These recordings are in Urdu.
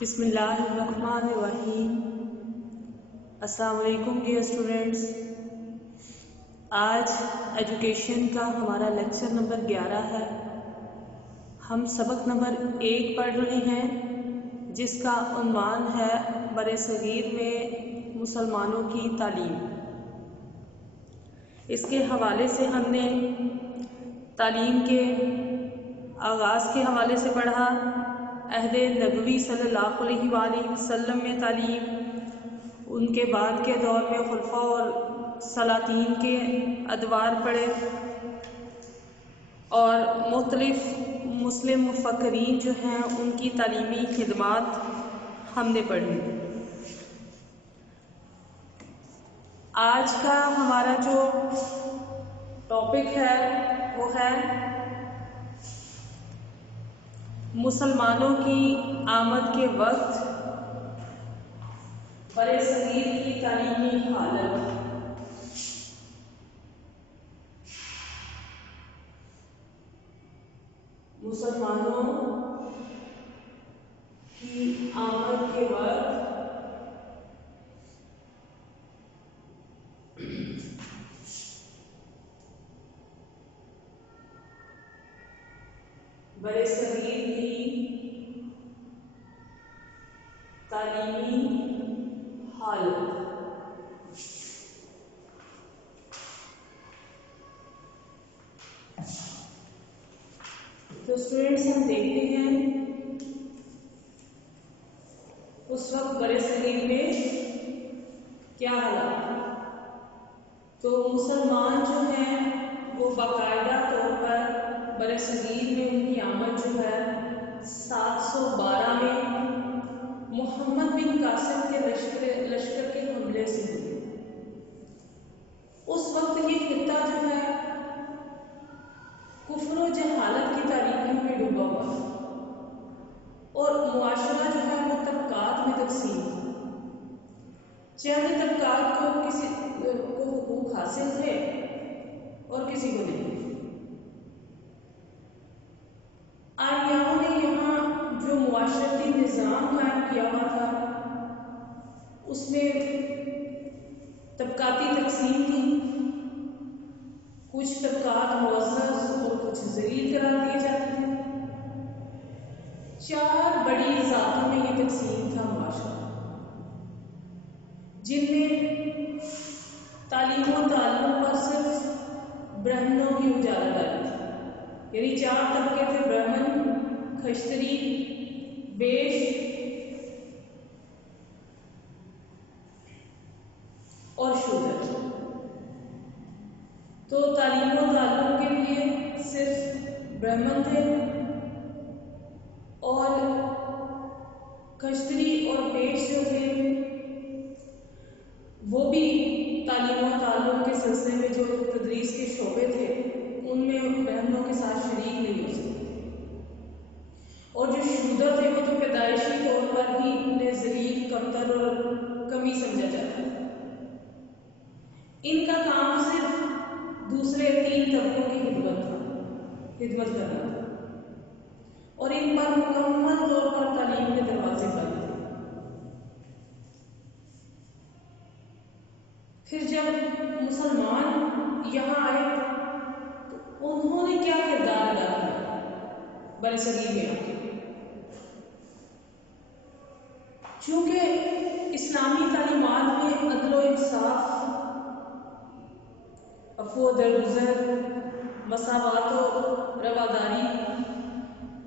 بسم اللہ الرحمن الرحیم۔ السلام علیکم ڈیئر اسٹوڈینٹس، آج ایجوکیشن کا ہمارا لیکچر نمبر 11 ہے۔ ہم سبق نمبر 1 پڑھ رہے ہیں جس کا عنوان ہے برصغیر میں مسلمانوں کی تعلیم۔ اس کے حوالے سے ہم نے تعلیم کے آغاز کے حوالے سے پڑھا، عہد نبوی صلی اللہ علیہ وآلہ وسلم میں تعلیم، ان کے بعد کے دور میں خلفاء اور سلاطین کے ادوار پڑھے، اور مختلف مسلم مفکرین جو ہیں ان کی تعلیمی خدمات ہم نے پڑھی۔ آج کا ہمارا جو ٹاپک ہے وہ ہے مسلمانوں کی آمد کے وقت برصغیر کی تعلیمی حالت۔ مسلمانوں کی آمد کے وقت برصغیر کی تعلیمی حالت۔ تو اسٹوڈینٹس ہم دیکھتے ہیں اس وقت برصغیر میں کیا حالات۔ تو مسلمان جو ہیں وہ باقاعدہ طور پر برصغیر میں ان کی آمد جو ہے 712 میں محمد بن قاسم کے لشکر کے حملے سے ہوئی۔ اس وقت یہ خطہ جو ہے کفر و جہالت کی تاریکی میں ڈوبا ہوا اور معاشرہ جو ہے وہ طبقات میں تقسیم تھا۔ چند طبقات کو کسی کو حقوق حاصل تھے اور کسی کو نہیں۔ آریاؤں نے یہاں جو معاشرتی نظام قائم کیا ہوا تھا اس میں طبقاتی تقسیم تھی، کچھ طبقات معزز اور کچھ ذلیل قرار دیے جاتے تھے۔ 4 بڑی ذاتوں میں یہ تقسیم تھا معاشرہ، جن میں تعلیم و تعلم پر صرف برہمنوں کی اجازت آئی تھی، یعنی 4 طبقے تھے: برہمن، کھشتری، بیش اور شودر۔ تو تعلیم و تعلم کے لیے صرف برہمن تھے، اور کھشتری اور بیش جو تھے وہ بھی تعلیم و تعلم کے سلسلے میں جو تدریس کے شعبے تھے ان میں برہمنوں کے ساتھ شریک نہیں ہو سکتے، اور جو شودر تھے وہ تو پیدائشی طور پر ہی انہیں ذلیل، کمتر اور کمی سمجھا جاتا ہے۔ ان کا کام صرف دوسرے 3 طبقوں کی خدمت کرنا تھا، اور ان پر مکمل طور پر تعلیم کے دروازے بند تھے۔ پھر جب مسلمان یہاں آئے تو انہوں نے کیا کردار ادا کیا برصغیر میں آ کے؟ چونکہ اسلامی تعلیمات میں عدل و انصاف، عفو و درگزر، مساوات و رواداری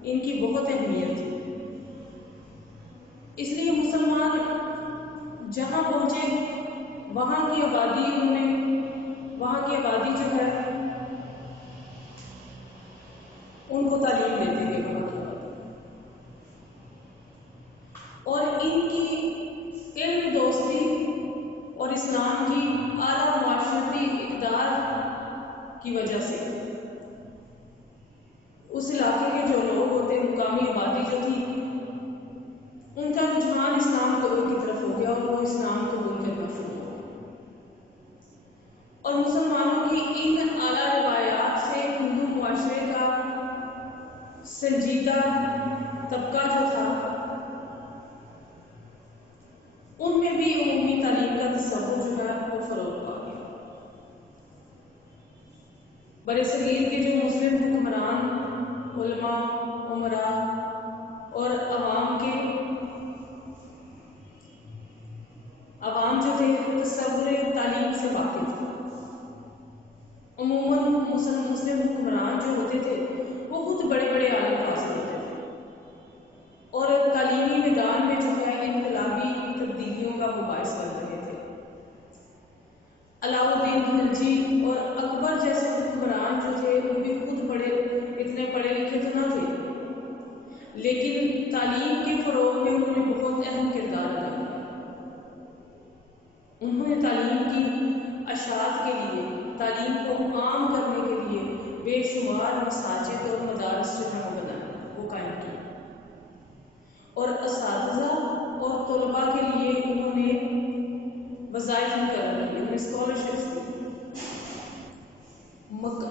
ان کی بہت اہمیت ہے، اس لیے مسلمان جہاں پہنچے وہاں کی آبادی جو ہے ان کو تعلیم دیتے تھے وہاں کی آبادی، اور ان کی علم دوستی اور اسلام کی اعلیٰ معاشرتی اقدار کی وجہ سے اس علاقے کے جو لوگ ہوتے، مقامی آبادی جو تھی، ان کا رجحان اسلام قبول کی طرف ہو گیا اور وہ اسلام قبول کرنا شروع ہو گیا، اور مسلمانوں کی ان اعلیٰ روایات سے ہندو معاشرے کا سنجیدہ طبقہ جو تھا ان میں بھی عمومی تعلیم کا تصور جو ہے وہ فروغ پا گیا۔ برصغیر کے جو مسلم حکمران، علماء، امراء اور عوام جو تھے تصور تعلیم سے واقف تھے۔ عموماً مسلم حکمران جو ہوتے تھے وہ خود بڑے بڑے عالم حاصل ہوتے تھے اور تعلیمی میدان میں جو ہے انقلابی تبدیلیوں کا وہ باعث کر رہے تھے۔ علاؤ الدین خلجی اور اکبر جیسے حکمران جو تھے وہ بھی خود اتنے پڑھے لکھے تو نہ تھے، لیکن تعلیم کے فروغ میں انہوں نے بہت اہم کردار ادا کیا۔ انہوں نے تعلیم کی اشاعت کے لیے، تعلیم کو عام کرنے کے لیے بے شمار مساجد اور مدارس جو ہیں وہ قائم کیے، اور اساتذہ اور طلباء کے لیے انہوں نے وظائف مقرر کیے، انہیں اسکالرشپس دی۔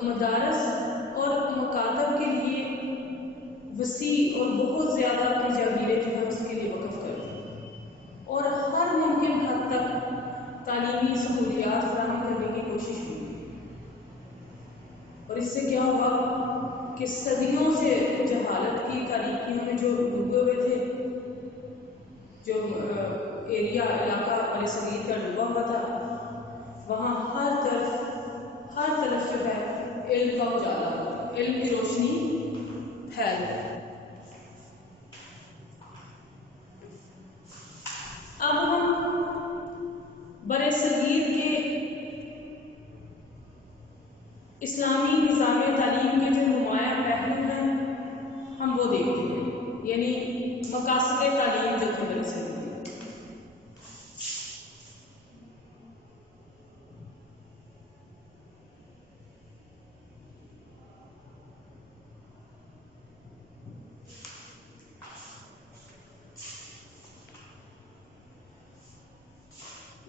مدارس اور مکاتب کے لیے وسیع اور بہت زیادہ اپنی جاگیریں جو ہے اس کے لیے وقف کر دی، اور ہر ممکن حد تک تعلیمی سہولیات فراہم کرنے کی کوشش کی۔ اور اس سے کیا ہوا کہ صدیوں سے جہالت کی تاریکی میں جو ڈوبے ہوئے تھے، جو علاقہ برصغیر کا ڈوبا ہوا تھا، وہاں ہر طرف جو ہے علم کا اجالا ہوا، علم کی روشنی پھیل گئی۔ اب ہم برصغیر کے اسلامی نظام تعلیم کے جو نمایاں پہلو ہیں ہم وہ دیکھتے ہیں، یعنی مقاصد تعلیم جو تھے برصغیر۔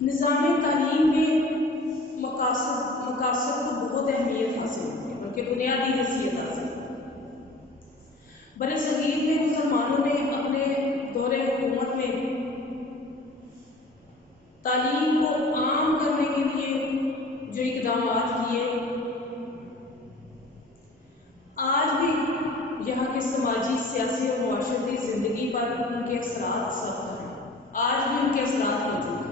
نظام تعلیم کے مقاصد کو بہت اہمیت حاصل ہے، بلکہ بنیادی حیثیت حاصل ہے۔ برصغیر میں مسلمانوں نے اپنے دور حکومت میں تعلیم کو عام کرنے کے لیے جو اقدامات کیے، آج بھی یہاں کے سماجی، سیاسی اور معاشرتی زندگی پر ان کے اثرات سخت ہیں، آج بھی ان کے اثرات موجود ہیں۔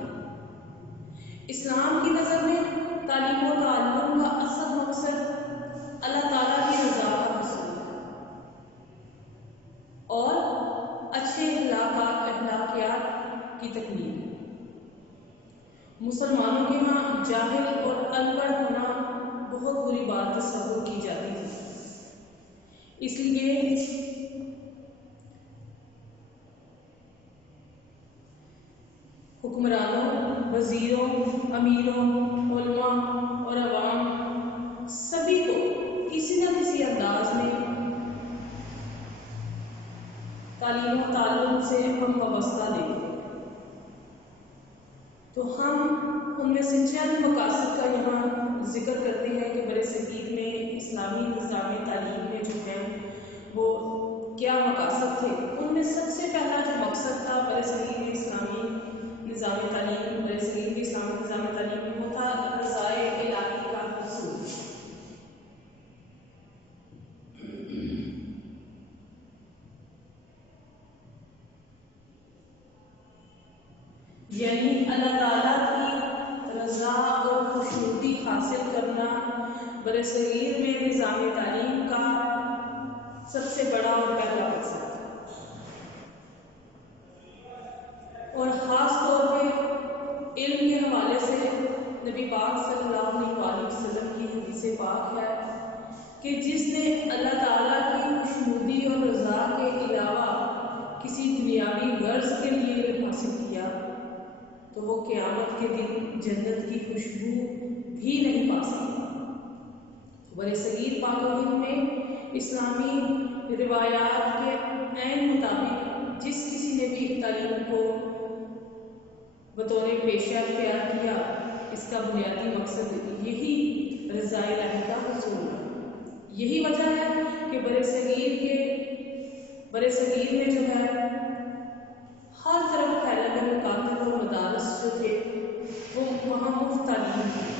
اسلام کی نظر میں تعلیم و تعلم کا اصل مقصد اللہ تعالیٰ کی رضا کا حصول ہے اور اچھے اخلاقیات کی تکمیل۔ مسلمانوں کے ہاں جاہل اور ان پڑھ ہونا بہت بری بات تصور کی جاتی تھی، اس لیے حکمرانوں، وزیروں، امیروں، علماء اور عوام سبھی کو کسی نہ کسی انداز میں تعلیم و تعلم سے ہم وابستہ دیکھتے ہیں۔ تو ہم ان میں سے چند مقاصد کا یہاں ذکر کرتے ہیں کہ برصغیر میں اسلامی نظام تعلیم میں جو ہیں وہ کیا مقاصد تھے۔ ان میں سب سے پہلا جو مقصد تھا برصغیر کے اسلامی نظام تعلیم، برصغیر کے اسلامی نظام تعلیم، وہ تھا رضائے الہی کا حصول۔ یعنی اللہ تعالیٰ کی رضا اور خوشنودی حاصل کرنا برصغیر میں نظام تعلیم کا سب سے بڑا اور پہلا مقصد ہے، اور خاص طور پہ علم کے حوالے سے نبی پاک صلی اللہ علیہ وسلم کی حدیث پاک ہے کہ جس نے اللہ تعالیٰ کی خوشنودی اور رضا کے علاوہ کسی دنیاوی غرض کے لیے علم حاصل کیا تو وہ قیامت کے دن جنت کی خوشبو بھی نہیں پا سکتا۔ برصغیر پاک و ہند میں اسلامی روایات کے عین مطابق جس کسی نے بھی تعلیم کو بطور پیشہ اختیار کیا، اس کا بنیادی مقصد یہی رضا الہی کا حصول ہے۔ یہی وجہ ہے کہ برصغیر میں جو ہے ہر طرف پھیلے ہوئے مکاتب اور مدارس مدارس جو تھے وہ وہاں مفت تعلیم تھی،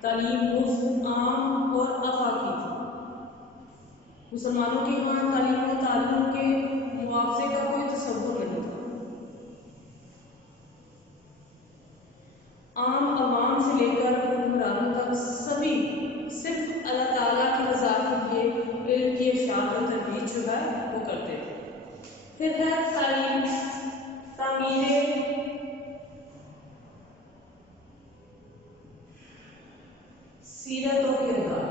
تعلیم مفت، عام اور آفاقی تھی۔ مسلمانوں کے وہاں تعلیم و تعلم کے معاوضے کا کوئی تصور نہیں تھا۔ عام عوام سے لے کر حکمرانوں تک سبھی صرف اللہ تعالیٰ کی رضا کے لیے علم کی اشاعت و ترویج جو ہے وہ کرتے تھے۔ پھر ہے تعمیر سیرت و کردار۔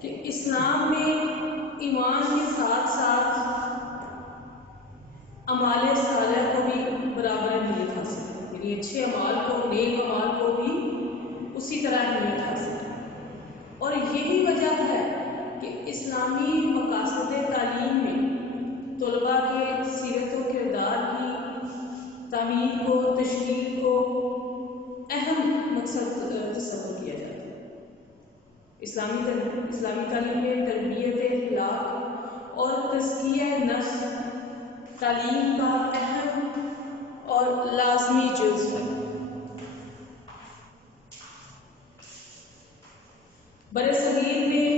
کہ اسلام میں ایمان کے ساتھ ساتھ اعمال صالح کو بھی برابر اہمیت حاصل ہے، یعنی اچھے اعمال کو، نیک اعمال کو بھی اسی طرح اہمیت حاصل ہے۔ اور یہی وجہ ہے کہ اسلامی مقاصد تعلیم میں طلباء کے سیرت و کردار کی تعمیر کو، تشکیل کو اہم مقصد تصور کیا جاتا ہے۔ اسلامی تعلیم میں تربیت اخلاق اور تزکیہ نفس تعلیم کا اہم اور لازمی جز ہے۔ برصغیر میں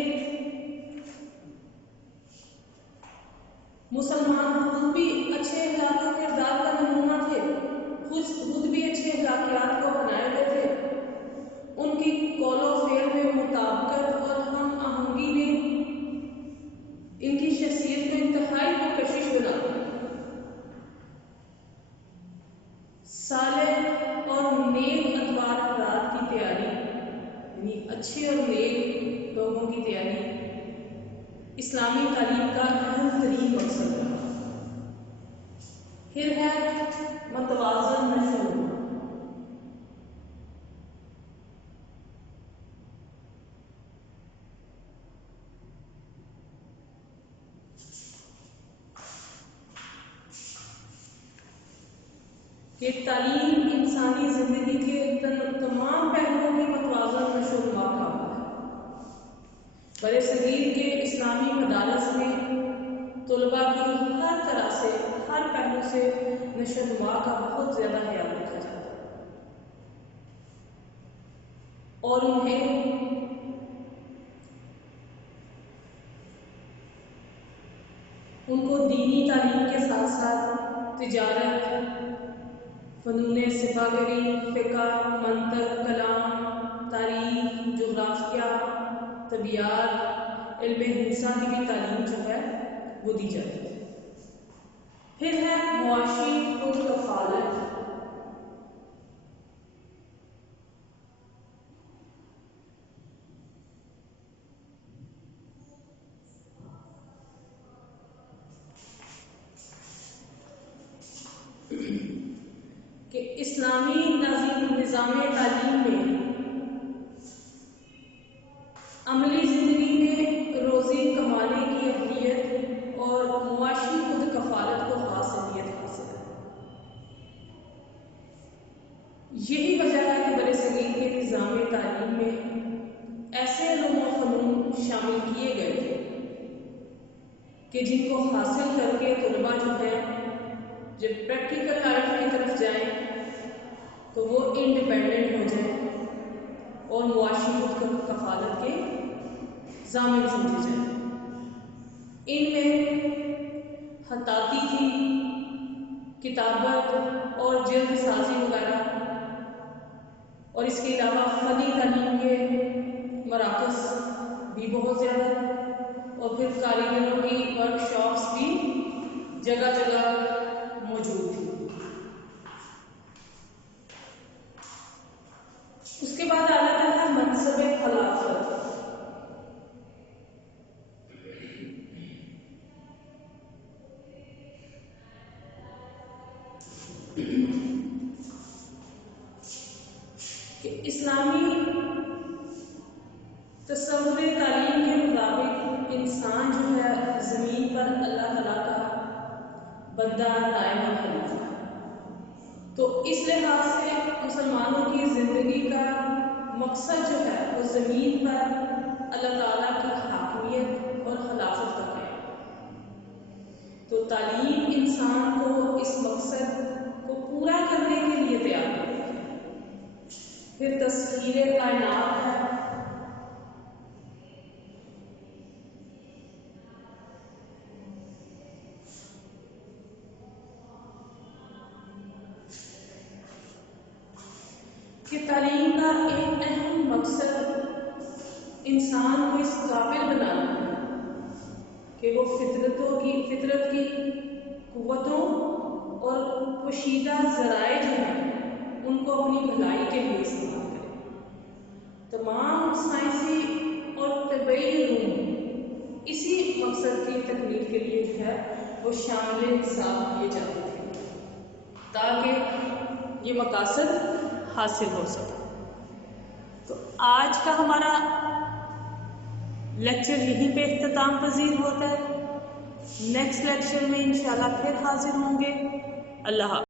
مسلمان خود بھی اچھے اخلاق و کردار کا نمونہ تھے، خود بھی اچھے اخلاقیات کو اپنائے ہوئے تھے۔ ان کی قول و فعل میں مطابقت اور ہم آہنگی نے ان کی شخصیت کو انتہائی پرکشش بنا دیا۔ صالح اور نیک اتبار افراد کی تیاری، یعنی اچھے اور نیک لوگوں کی تیاری اسلامی تعلیم کا اہم ترین مقصد ہے۔ پھر ہے متوازن نشو و نما۔ کہ تعلیم انسانی زندگی کے تمام پہلوؤں کی متوازن نشو و نما کا عمل ہے۔ برصغیر کے اسلامی مدارس میں طلباء کی ہر طرح سے، ہر پہلو سے نشو و نما کا بہت زیادہ خیال رکھا جاتا ہے، اور ان کو دینی تعلیم کے ساتھ ساتھ تجارت، فنون سپاہگری، فقہ، منطق، کلام، تاریخ، جغرافیہ، طبیعیات، علم انسان کی بھی تعلیم جو ہے وہ دی جاتی ہے۔ پھر ہے معاشی خود کفالت۔ کہ اسلامی نظام تعلیم میں عملی زندگی میں روزی کمانے کی اہلیت اور معاشی خود کفالت کو خاص اہمیت حاصل ہے۔ یہی وجہ ہے کہ برصغیر کے نظام تعلیم میں ایسے علوم و فنون شامل کیے گئے تھے کہ جن کو حاصل کر کے طلباء جو ہیں جب پریکٹیکل لائف کی طرف جائیں تو وہ انڈیپینڈنٹ ہو جائیں اور معاشی خود کفالت کے ضامن سمجھے جائیں۔ ان میں خطاطی تھی، کتابت اور جلد سازی وغیرہ، اور اس کے علاوہ فنی تعلیم کے مراکز بھی بہت زیادہ، اور پھر کاریگروں کی ورک شاپس بھی جگہ جگہ موجود تھی۔ اس کے بعد آ جاتا ہے منصب خلافت۔ کہ اسلامی تصور تعلیم کے مطابق انسان جو ہے زمین پر اللہ تعالیٰ کا بندہ دائم خلیفہ ہے، تو اس لحاظ سے مسلمانوں کی زندگی کا مقصد جو ہے وہ زمین پر اللہ تعالیٰ کی خلافت کا قیام۔ تو تعلیم انسان کو اس مقصد کو پورا کرنے کے لیے تیار کرتی ہے۔ پھر تصویر کائنات ہے، کہ تعلیم کا ایک اہم مقصد انسان کو اس قابل بنانا ہے کہ وہ فطرت کی قوتوں اور پوشیدہ ذرائع جو ہیں ان کو اپنی بھلائی کے لیے استعمال کرے۔ تمام سائنسی اور طبعی علوم اسی مقصد کی تکمیل کے لیے جو ہے وہ شامل انصاف کیے جاتے تھے تاکہ یہ مقاصد حاصل ہو سکے۔ تو آج کا ہمارا لیکچر یہیں پہ اختتام پذیر ہوتا ہے۔ نیکسٹ لیکچر میں انشاءاللہ پھر حاضر ہوں گے۔ اللہ حافظ۔